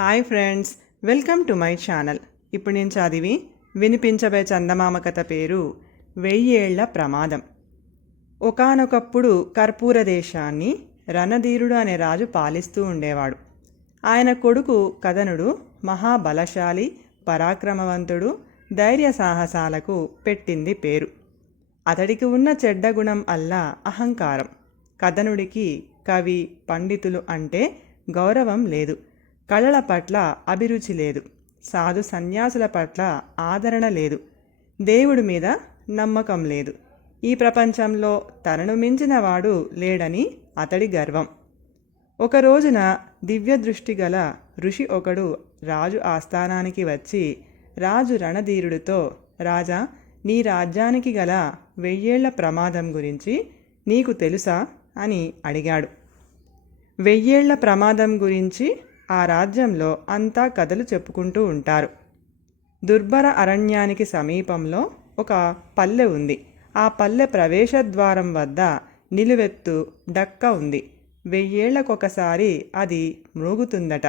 Hi friends welcome to my channel. ఇప్పుడు నేను చదివి వినిపించబే చందమామ కథ పేరు వెయ్యేళ్ళ ప్రమాదం. ఒకానొకప్పుడు కర్పూర దేశాన్ని రణధీరుడు అనే రాజు పాలిస్తూ ఉండేవాడు. ఆయన కొడుకు కథనుడు మహాబలశాలి పరాక్రమవంతుడు ధైర్య సాహసాలకు పెట్టింది పేరు. అతడికి ఉన్న చెడ్డ గుణం అల్లా అహంకారం. కథనుడికి కవి పండితులు అంటే గౌరవం లేదు. కళల పట్ల అభిరుచి లేదు. సాధు సన్యాసుల పట్ల ఆదరణ లేదు. దేవుడి మీద నమ్మకం లేదు. ఈ ప్రపంచంలో తనను మించిన వాడు లేడని అతడి గర్వం. ఒక రోజున దివ్య దృష్టి గల ఋషి ఒకడు రాజు ఆస్థానానికి వచ్చి రాజు రణధీరుడితో రాజా నీ రాజ్యానికి గల వెయ్యేళ్ళ ప్రమాదం గురించి నీకు తెలుసా? అని అడిగాడు. వెయ్యేళ్ళ ప్రమాదం గురించి ఆ రాజ్యంలో అంతా కథలు చెప్పుకుంటూ ఉంటారు. దుర్భర అరణ్యానికి సమీపంలో ఒక పల్లె ఉంది. ఆ పల్లె ప్రవేశద్వారం వద్ద నిలువెత్తు డక్క ఉంది. వెయ్యేళ్ళకొకసారి అది మ్రోగుతుందట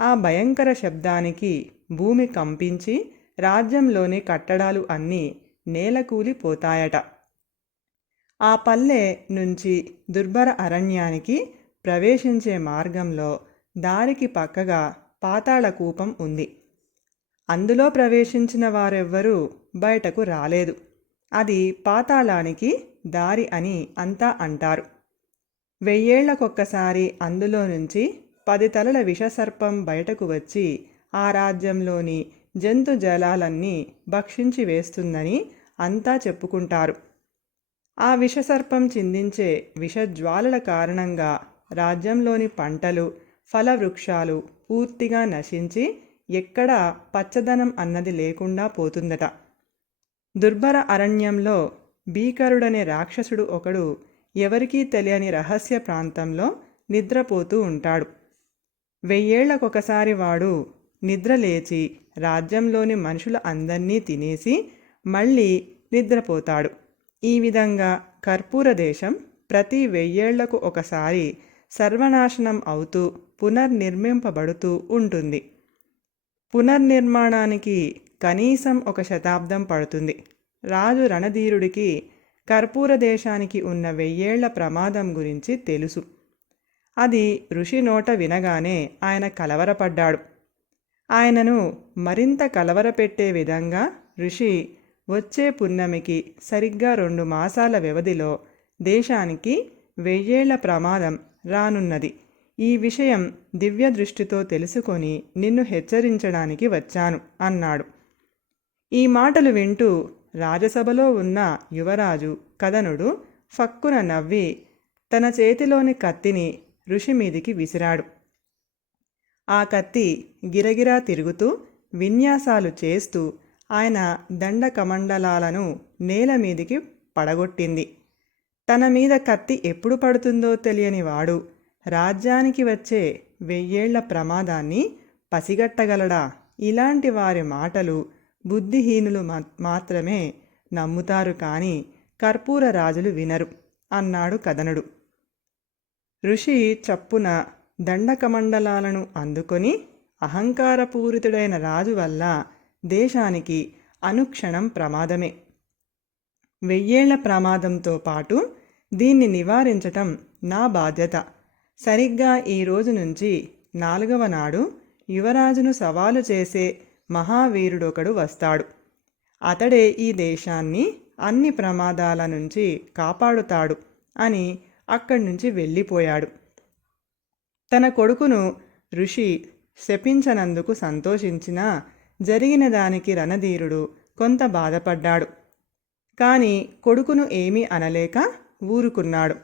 ఆ భయంకర శబ్దానికి భూమి కంపించి రాజ్యంలోని కట్టడాలు అన్నీ నేలకూలిపోతాయట ఆ పల్లె నుంచి దుర్భర అరణ్యానికి ప్రవేశించే మార్గంలో దారికి పక్కగా పాతాళ కూపం ఉంది. అందులో ప్రవేశించిన వారెవ్వరూ బయటకు రాలేదు. అది పాతాళానికి దారి అని అంతా అంటారు. వెయ్యేళ్ళకొక్కసారి అందులో నుంచి పది తలల విషసర్పం బయటకు వచ్చి ఆ రాజ్యంలోని జంతు జలాలన్నీ భక్షించి వేస్తుందని అంతా చెప్పుకుంటారు. ఆ విషసర్పం చిందించే విషజ్వాలల కారణంగా రాజ్యంలోని పంటలు ఫలవృక్షాలు పూర్తిగా నశించి ఎక్కడా పచ్చదనం అన్నది లేకుండా పోతుందట. దుర్భర అరణ్యంలో భీకరుడనే రాక్షసుడు ఒకడు ఎవరికీ తెలియని రహస్య ప్రాంతంలో నిద్రపోతూ ఉంటాడు. వెయ్యేళ్ళకొకసారి వాడు నిద్రలేచి రాజ్యంలోని మనుషుల అందర్నీ తినేసి మళ్ళీ నిద్రపోతాడు. ఈ విధంగా కర్పూర దేశం ప్రతి వెయ్యేళ్ళకు ఒకసారి సర్వనాశనం అవుతూ పునర్నిర్మింపబడుతూ ఉంటుంది. పునర్నిర్మాణానికి కనీసం ఒక శతాబ్దం పడుతుంది. రాజు రణధీరుడికి కర్పూర దేశానికి ఉన్న వెయ్యేళ్ళ ప్రమాదం గురించి తెలుసు. అది ఋషి నోట వినగానే ఆయన కలవరపడ్డాడు. ఆయనను మరింత కలవరపెట్టే విధంగా ఋషి వచ్చే పున్నమికి సరిగ్గా రెండు మాసాల వ్యవధిలో దేశానికి వెయ్యేళ్ళ ప్రమాదం రానున్నది. ఈ విషయం దివ్య దృష్టితో తెలుసుకొని నిన్ను హెచ్చరించడానికి వచ్చాను అన్నాడు. ఈ మాటలు వింటూ రాజసభలో ఉన్న యువరాజు కథనుడు ఫక్కున నవ్వి తన చేతిలోని కత్తిని ఋషి మీదికి విసిరాడు. ఆ కత్తి గిరగిరా తిరుగుతూ విన్యాసాలు చేస్తూ ఆయన దండకమండలాలను నేల మీదికి పడగొట్టింది. తన మీద కత్తి ఎప్పుడు పడుతుందో తెలియని వాడు రాజ్యానికి వచ్చే వెయ్యేళ్ళ ప్రమాదాన్ని పసిగట్టగలడా? ఇలాంటి వారి మాటలు బుద్ధిహీనులు మాత్రమే నమ్ముతారు కానీ కర్పూర రాజులు వినరు అన్నాడు కథనుడు. ఋషి చప్పున దండకమండలాలను అందుకొని అహంకారపూరితుడైన రాజు వల్ల దేశానికి అనుక్షణం ప్రమాదమే. వెయ్యేళ్ళ ప్రమాదంతో పాటు దీన్ని నివారించటం నా బాధ్యత సరిగ్గా ఈ రోజు నుంచి నాలుగవ నాడు యువరాజును సవాలు చేసే మహావీరుడొకడు వస్తాడు. అతడే ఈ దేశాన్ని అన్ని ప్రమాదాల నుంచి కాపాడుతాడు అని అక్కడి నుంచి వెళ్ళిపోయాడు. తన కొడుకును ఋషి శపించనందుకు సంతోషించిన జరిగిన దానికి రణధీరుడు కొంత బాధపడ్డాడు. కానీ కొడుకును ఏమీ అనలేక ఊరుకున్నాడు.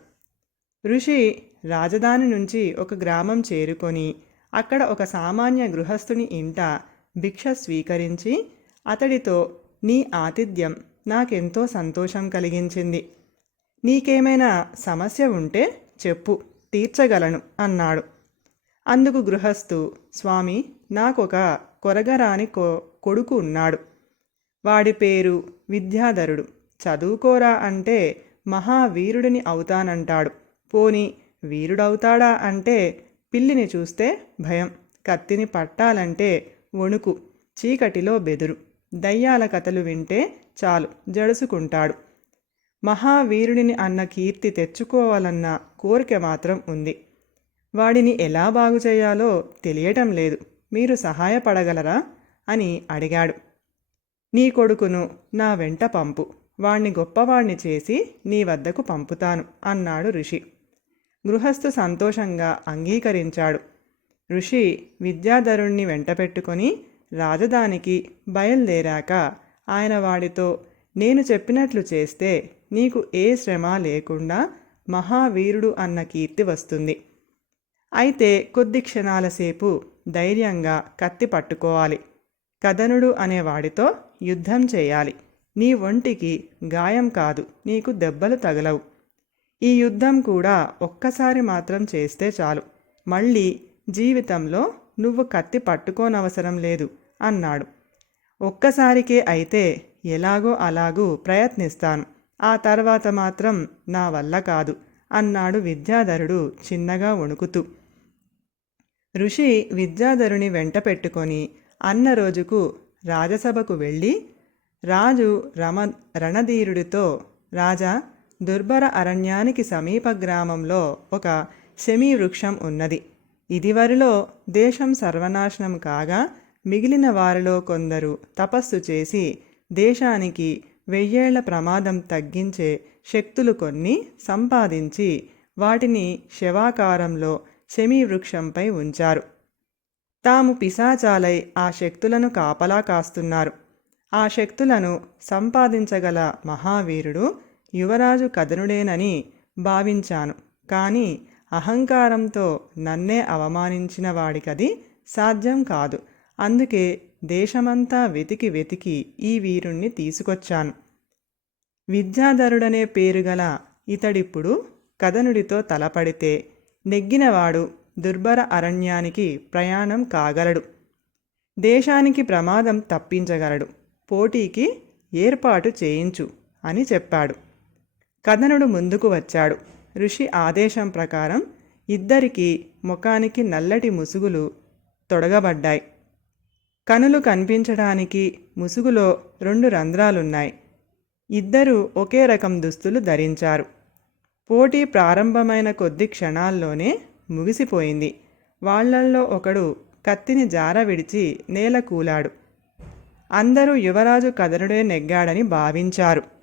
ఋషి రాజధాని నుంచి ఒక గ్రామం చేరుకొని అక్కడ ఒక సామాన్య గృహస్థుని ఇంట భిక్ష స్వీకరించి అతడితో నీ ఆతిథ్యం నాకెంతో సంతోషం కలిగించింది. నీకేమైనా సమస్య ఉంటే చెప్పు తీర్చగలను అన్నాడు. అందుకు గృహస్థు స్వామి నాకొక కొరగరాని కొ కొడుకు ఉన్నాడు. వాడి పేరు విద్యాధరుడు. చదువుకోరా అంటే మహావీరుడిని అవుతానంటాడు. పోని వీరుడవుతాడా అంటే పిల్లిని చూస్తే భయం. కత్తిని పట్టాలంటే వణుకు. చీకటిలో బెదురు. దయ్యాల కథలు వింటే చాలు. జడుసుకుంటాడు. మహావీరుడిని అన్న కీర్తి తెచ్చుకోవాలన్న కోరిక మాత్రం ఉంది. వాడిని ఎలా బాగు చేయాలో తెలియటం లేదు. మీరు సహాయపడగలరా? అని అడిగాడు. నీ కొడుకును నా వెంట పంపు. వాణ్ణి గొప్పవాణ్ణి చేసి నీ వద్దకు పంపుతాను అన్నాడు ఋషి. గృహస్థు సంతోషంగా అంగీకరించాడు. ఋషి విద్యాధరుణ్ణి వెంటపెట్టుకొని రాజధానికి బయలుదేరాక ఆయన వాడితో నేను చెప్పినట్లు చేస్తే నీకు ఏ శ్రమ లేకుండా మహావీరుడు అన్న కీర్తి వస్తుంది. అయితే కొద్ది క్షణాల సేపు ధైర్యంగా కత్తి పట్టుకోవాలి. కథనుడు అనేవాడితో యుద్ధం చేయాలి. నీ ఒంటికి గాయం కాదు నీకు దెబ్బలు తగలవు. ఈ యుద్ధం కూడా ఒక్కసారి మాత్రం చేస్తే చాలు. మళ్ళీ జీవితంలో నువ్వు కత్తి పట్టుకోనవసరం లేదు అన్నాడు. ఒక్కసారికే అయితే ఎలాగో అలాగూ ప్రయత్నిస్తాను. ఆ తర్వాత మాత్రం నా వల్ల కాదు అన్నాడు విద్యాధరుడు చిన్నగా వణుకుతూ. ఋషి విద్యాధరుని వెంట పెట్టుకొని అన్న రోజుకు రాజసభకు వెళ్ళి రాజు రమ రణధీరుడితో రాజా దుర్భర అరణ్యానికి సమీప గ్రామంలో ఒక శమీ వృక్షం ఉన్నది. ఇదివరలో దేశం సర్వనాశనం కాగా మిగిలిన వారిలో కొందరు తపస్సు చేసి దేశానికి వెయ్యేళ్ళ ప్రమాదం తగ్గించే శక్తులు కొన్ని సంపాదించి వాటిని శవాకారంలో శమీ వృక్షంపై ఉంచారు. తాము పిశాచాలై ఆ శక్తులను కాపలా కాస్తున్నారు. ఆ శక్తులను సంపాదించగల మహావీరుడు యువరాజు కథనుడేనని భావించాను. కానీ అహంకారంతో నన్నే అవమానించిన వాడికది సాధ్యం కాదు. అందుకే దేశమంతా వెతికి వెతికి ఈ వీరుణ్ణి తీసుకొచ్చాను. విద్యాధరుడనే పేరుగల ఇతడిప్పుడు కథనుడితో తలపడితే నెగ్గినవాడు దుర్భర అరణ్యానికి ప్రయాణం కాగలడు. దేశానికి ప్రమాదం తప్పించగలడు. పోటీకి ఏర్పాటు చేయించు అని చెప్పాడు. కథనుడు ముందుకు వచ్చాడు. ఋషి ఆదేశం ప్రకారం ఇద్దరికి ముఖానికి నల్లటి ముసుగులు తొడగబడ్డాయి. కనులు కనిపించడానికి ముసుగులో రెండు రంధ్రాలున్నాయి. ఇద్దరూ ఒకే రకం దుస్తులు ధరించారు. పోటీ ప్రారంభమైన కొద్ది క్షణాల్లోనే ముగిసిపోయింది. వాళ్ళల్లో ఒకడు కత్తిని జార విడిచి నేల కూలాడు. అందరూ యువరాజు కదరుడే నెగ్గాడని భావించారు.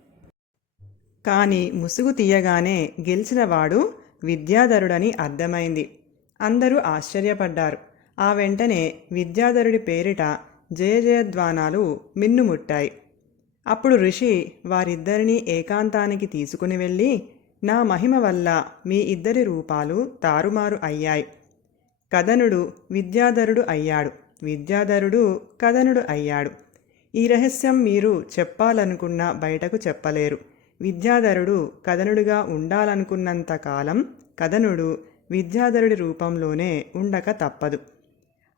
కానీ ముసుగు తీయగానే గెలిచినవాడు విద్యాధరుడని అర్థమైంది. అందరూ ఆశ్చర్యపడ్డారు. ఆ వెంటనే విద్యాధరుడి పేరిట జయజయధ్వానాలు మిన్నుముట్టాయి. అప్పుడు ఋషి వారిద్దరినీ ఏకాంతానికి తీసుకుని వెళ్ళి నా మహిమ వల్ల మీ ఇద్దరి రూపాలు తారుమారు అయ్యాయి. కథనుడు విద్యాధరుడు అయ్యాడు. విద్యాధరుడు కథనుడు అయ్యాడు. ఈ రహస్యం మీరు చెప్పాలనుకున్న బయటకు చెప్పలేరు. విద్యాధరుడు కథనుడిగా ఉండాలనుకున్నంత కాలం కథనుడు విద్యాధరుడి రూపంలోనే ఉండక తప్పదు.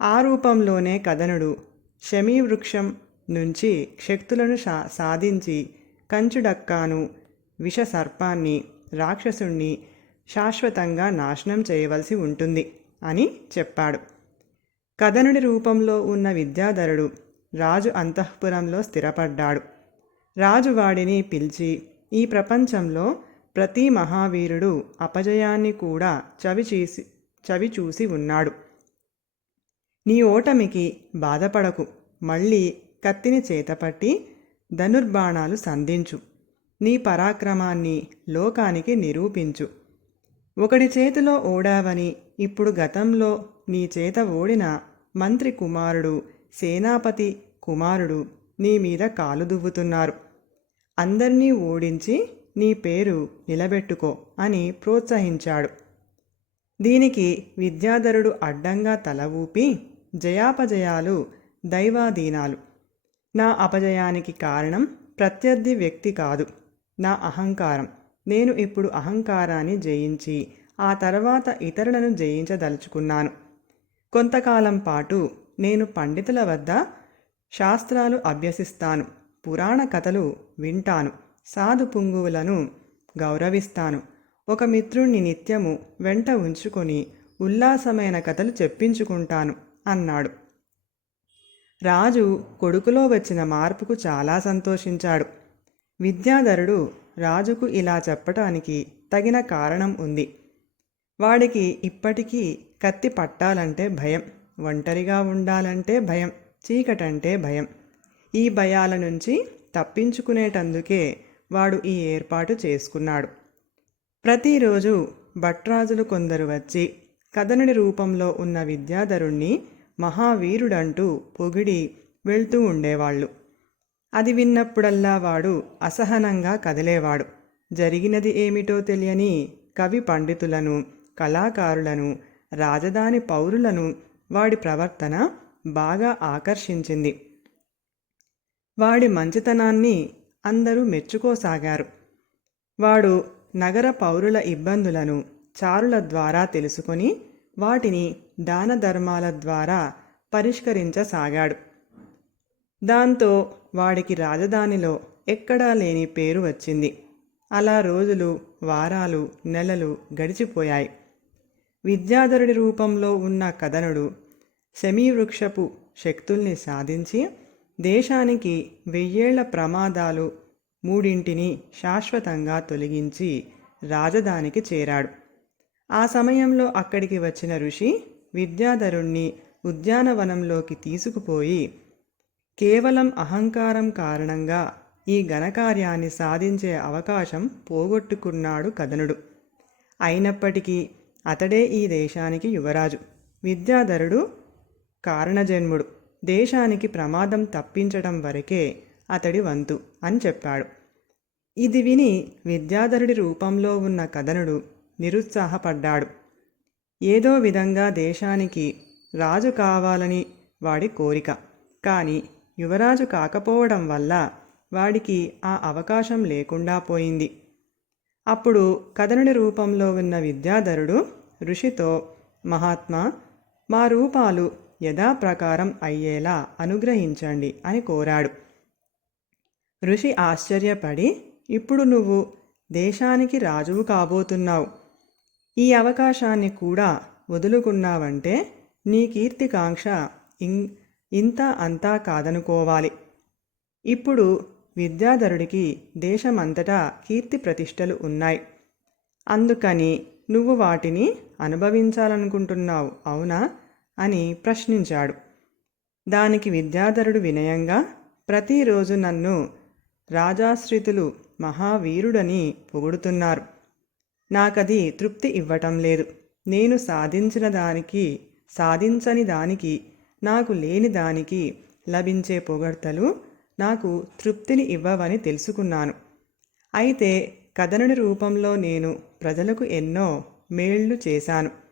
ఆ రూపంలోనే కథనుడు వృక్షం నుంచి శక్తులను సా సాధించి కంచుడక్కాను విష సర్పాన్ని రాక్షసుణ్ణి శాశ్వతంగా నాశనం చేయవలసి ఉంటుంది అని చెప్పాడు. కథనుడి రూపంలో ఉన్న విద్యాధరుడు రాజు అంతఃపురంలో స్థిరపడ్డాడు. రాజు వాడిని పిలిచి ఈ ప్రపంచంలో ప్రతి మహావీరుడు అపజయాన్ని కూడా చవి చేసి చవి చూసి ఉన్నాడు. నీ ఓటమికి బాధపడకు. మళ్ళీ కత్తిని చేతపట్టి ధనుర్బాణాలు సంధించు. నీ పరాక్రమాన్ని లోకానికి నిరూపించు. ఒకడి చేతిలో ఓడావని ఇప్పుడు గతంలో నీ చేత ఓడిన మంత్రి కుమారుడు సేనాపతి కుమారుడు నీ మీద కాలు దువ్వుతున్నారు. అందర్నీ ఓడించి నీ పేరు నిలబెట్టుకో అని ప్రోత్సహించాడు. దీనికి విద్యాధరుడు అడ్డంగా తల ఊపి జయాపజయాలు దైవాధీనాలు. నా అపజయానికి కారణం ప్రత్యర్థి వ్యక్తి కాదు. నా అహంకారం. నేను ఇప్పుడు అహంకారాన్ని జయించి ఆ తర్వాత ఇతరులను జయించదలుచుకున్నాను. కొంతకాలం పాటు నేను పండితుల వద్ద శాస్త్రాలు అభ్యసిస్తాను. పురాణ కథలు వింటాను. సాధు పుంగువులను గౌరవిస్తాను. ఒక మిత్రుణ్ణి నిత్యము వెంట ఉంచుకొని ఉల్లాసమైన కథలు చెప్పించుకుంటాను అన్నాడు. రాజు కొడుకులో వచ్చిన మార్పుకు చాలా సంతోషించాడు. విద్యాధరుడు రాజుకు ఇలా చెప్పటానికి తగిన కారణం ఉంది. వాడికి ఇప్పటికీ కత్తి పట్టాలంటే భయం ఒంటరిగా ఉండాలంటే భయం చీకటంటే భయం. ఈ భయాల నుంచి తప్పించుకునేటందుకే వాడు ఈ ఏర్పాటు చేసుకున్నాడు. ప్రతిరోజు భట్రాజులు కొందరు వచ్చి కథనుడి రూపంలో ఉన్న విద్యాధరుణ్ణి మహావీరుడంటూ పొగిడి వెళ్తూ ఉండేవాళ్ళు. అది విన్నప్పుడల్లా వాడు అసహనంగా కదిలేవాడు. జరిగినది ఏమిటో తెలియని కవి పండితులను కళాకారులను రాజధాని పౌరులను వాడి ప్రవర్తన బాగా ఆకర్షించింది. వాడి మంచితనాన్ని అందరూ మెచ్చుకోసాగారు. వాడు నగర పౌరుల ఇబ్బందులను చారుల ద్వారా తెలుసుకొని వాటిని దాన ధర్మాల ద్వారా పరిష్కరించసాగాడు. దాంతో వాడికి రాజధానిలో ఎక్కడా లేని పేరు వచ్చింది. అలా రోజులు వారాలు నెలలు గడిచిపోయాయి. విద్యాధరుడి రూపంలో ఉన్న కథనుడు శమీవృక్షపు శక్తుల్ని సాధించి దేశానికి వెయ్యేళ్ళ ప్రమాదాలు మూడింటిని శాశ్వతంగా తొలగించి రాజధానికి చేరాడు. ఆ సమయంలో అక్కడికి వచ్చిన ఋషి విద్యాధరుణ్ణి ఉద్యానవనంలోకి తీసుకుపోయి కేవలం అహంకారం కారణంగా ఈ ఘనకార్యాన్ని సాధించే అవకాశం పోగొట్టుకున్నాడు కథనుడు. అయినప్పటికీ అతడే ఈ దేశానికి యువరాజు. విద్యాధరుడు కారణజన్ముడు. దేశానికి ప్రమాదం తప్పించడం వరకే అతడి వంతు అని చెప్పాడు. ఇది విని విద్యాధరుడి రూపంలో ఉన్న కథనుడు నిరుత్సాహపడ్డాడు. ఏదో విధంగా దేశానికి రాజు కావాలని వాడి కోరిక. కానీ యువరాజు కాకపోవడం వల్ల వాడికి ఆ అవకాశం లేకుండా పోయింది. అప్పుడు కథనుడి రూపంలో ఉన్న విద్యాధరుడు ఋషితో మహాత్మా మా రూపాలు యథాప్రకారం అయ్యేలా అనుగ్రహించండి అని కోరాడు. ఋషి ఆశ్చర్యపడి ఇప్పుడు నువ్వు దేశానికి రాజువు కాబోతున్నావు. ఈ అవకాశాన్ని కూడా వదులుకున్నావంటే నీ కీర్తికాంక్ష ఇం ఇంత అంతా కాదనుకోవాలి. ఇప్పుడు విద్యాధరుడికి దేశమంతటా కీర్తి ప్రతిష్టలు ఉన్నాయి. అందుకని నువ్వు వాటిని అనుభవించాలనుకుంటున్నావు అవునా? అని ప్రశ్నించాడు. దానికి విద్యాధరుడు వినయంగా ప్రతిరోజు నన్ను రాజాశ్రితులు మహావీరుడని పొగుడుతున్నారు. నాకది తృప్తి ఇవ్వటం లేదు. నేను సాధించిన దానికి సాధించని దానికి నాకు లేని దానికి లభించే పొగడ్తలు నాకు తృప్తిని ఇవ్వవని తెలుసుకున్నాను. అయితే కథనుడి రూపంలో నేను ప్రజలకు ఎన్నో మేళ్ళు చేశాను.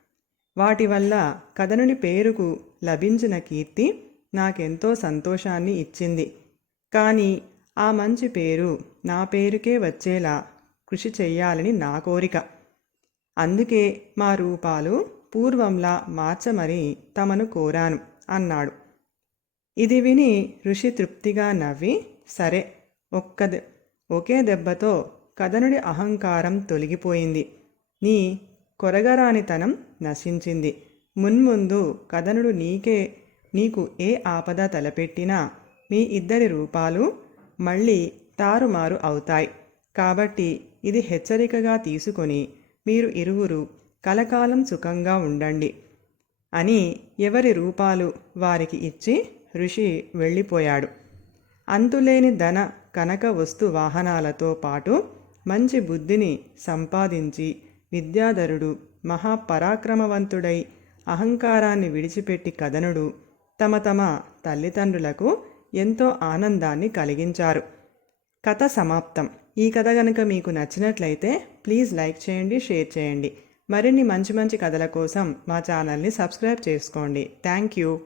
వాటి వల్ల కథనుని పేరుకు లభించిన కీర్తి నాకెంతో సంతోషాన్ని ఇచ్చింది. కానీ ఆ మంచి పేరు నా పేరుకే వచ్చేలా కృషి చెయ్యాలని నా కోరిక. అందుకే మా రూపాలు పూర్వంలా మార్చమని తమను కోరాను అన్నాడు. ఇది విని ఋషి తృప్తిగా నవ్వి సరే ఒక్క ఒకే దెబ్బతో కథనుడి అహంకారం తొలగిపోయింది. నీ కొరగరానితనం నశించింది. మున్ముందు కథనుడు నీకే నీకు ఏ ఆపద తలపెట్టినా మీ ఇద్దరి రూపాలు మళ్ళీ తారుమారు అవుతాయి. కాబట్టి ఇది హెచ్చరికగా తీసుకొని మీరు ఇరువురు కలకాలం సుఖంగా ఉండండి అని ఎవరి రూపాలు వారికి ఇచ్చి ఋషి వెళ్ళిపోయాడు. అంతులేని ధన కనక వస్తు వాహనాలతో పాటు మంచి బుద్ధిని సంపాదించి విద్యాధరుడు మహాపరాక్రమవంతుడై అహంకారాన్ని విడిచిపెట్టి కథనుడు తమ తమ తల్లిదండ్రులకు ఎంతో ఆనందాన్ని కలిగించారు. కథ సమాప్తం. ఈ కథ కనుక మీకు నచ్చినట్లయితే ప్లీజ్ లైక్ చేయండి షేర్ చేయండి. మరిన్ని మంచి మంచి కథల కోసం మా ఛానల్ని సబ్స్క్రైబ్ చేసుకోండి. Thank you.